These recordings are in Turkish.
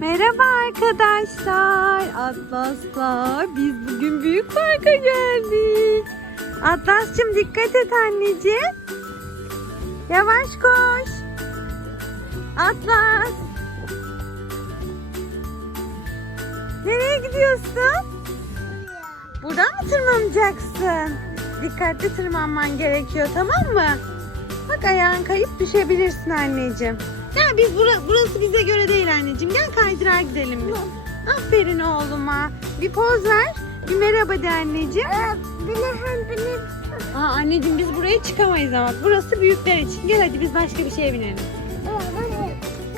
Merhaba arkadaşlar. Atlas'la biz bugün büyük parka geldik. Atlas'cığım dikkat et anneciğim. Yavaş koş. Atlas. Nereye gidiyorsun? Buradan mı tırmanacaksın? Dikkatli tırmanman gerekiyor tamam mı? Bak ayağın kayıp düşebilirsin anneciğim. Gel biz bura- burası bize göre Aferin oğluma. Bir poz ver. Bir merhaba de anneciğim. Aa, anneciğim biz buraya çıkamayız ama burası büyükler için. Gel hadi biz başka bir şeye binelim.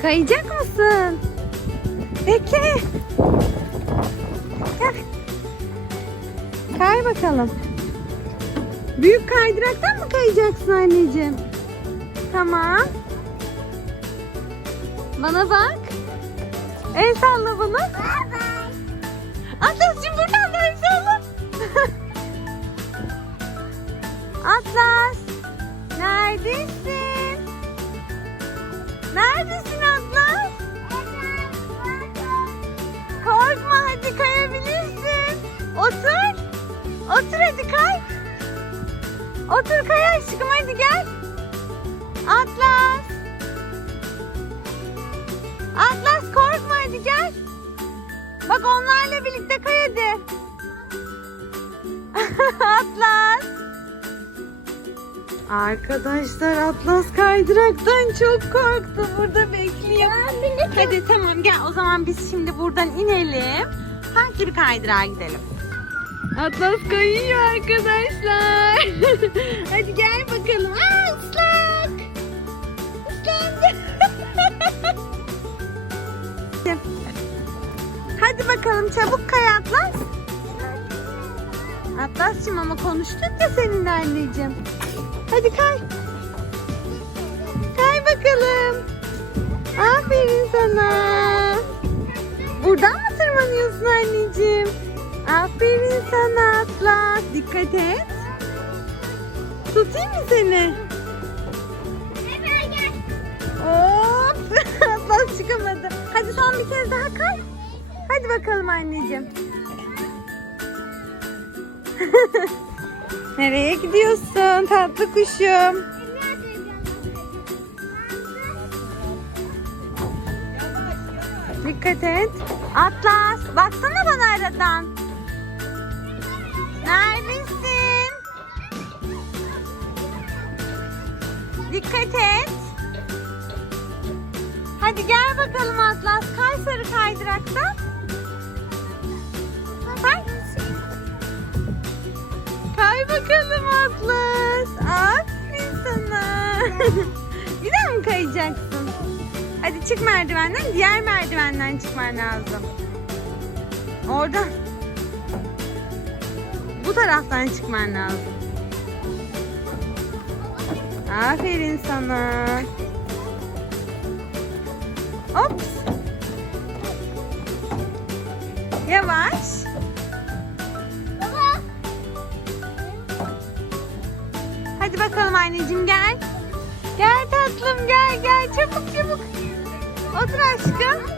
Kayacak mısın? Gel. Kay bakalım. Büyük kaydıraktan mı kayacaksın anneciğim? Tamam. Bana bak. El salla bana. Atlas'cığım buradan da el salla. Atlas. Neredesin? Neredesin Atlas? Korkma hadi kayabilirsin. Otur. Otur hadi kay. Otur kay aşkım hadi gel. Atlas. Atlas Bak onlarla birlikte kay hadi. Atlas. Arkadaşlar Atlas kaydıraktan çok korktu. Burada bekliyor. Hadi tamam gel o zaman biz şimdi buradan inelim. Farklı bir kaydırağa gidelim. Atlas kayıyor arkadaşlar. Hadi gel bakalım. Aa ıslak. Bakalım çabuk kay Atlas. Atlas'cığım ama konuştuk ya seninle anneciğim. Hadi kay. Kay bakalım. Aferin sana. Buradan mı tırmanıyorsun anneciğim? Aferin sana Atlas. Dikkat et. Tutayım mı seni? Bakalım anneciğim. Nereye gidiyorsun tatlı kuşum? Dikkat et. Atlas baksana bana aradan. Neredesin? Dikkat et. Hadi gel bakalım Atlas. Kay sarı kaydırakta. Bakalım Atlas. Aferin sana. Bir daha mı kayacaksın? Hadi çık merdivenden. Diğer merdivenden çıkman lazım. Oradan. Bu taraftan çıkman lazım. Aferin sana. Ops. Yavaş. Hadi bakalım anneciğim gel. Gel tatlım gel gel çabuk çabuk. Otur aşkım.